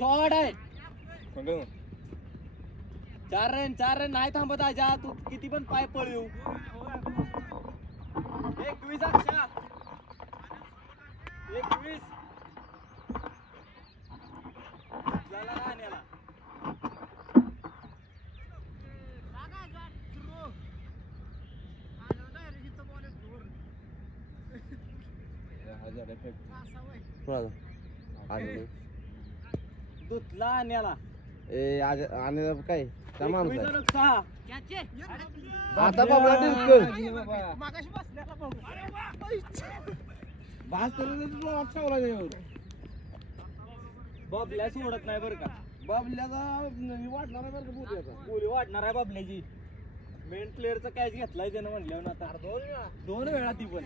Shot आहे. 4 run नाही थांबत आजा. तू किती पण पाय पळू. 21 अक्षा 21 झाला आण्याला. दुधला आण्याला आणि काय माणूस आहे. 6 आता बाबा डिस्कर बबल्या सोडत नाही बरं का. बाबल्याचा वाटणार आहे बरं का बोलूयाचा. गोली वाटणार आहे बबल्याची. मेन प्लेअरचा कॅच घेतलाय त्यानं म्हणल्यावर आता 2 वेळा ती पण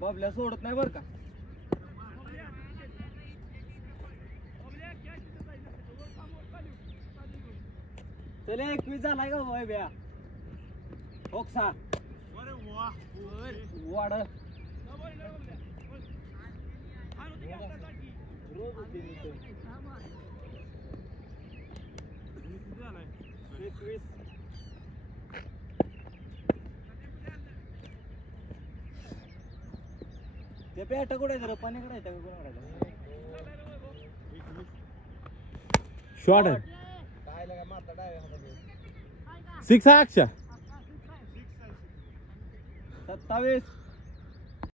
बबल्या सोडत नाही बरं का. चले 21 झालाय का भाई ब्या. ओक्सा वाढ रोज 21 ते बॅट कुठे जरा पाण्याकडे येतं का. शॉट आहे. 6 अक्षा 27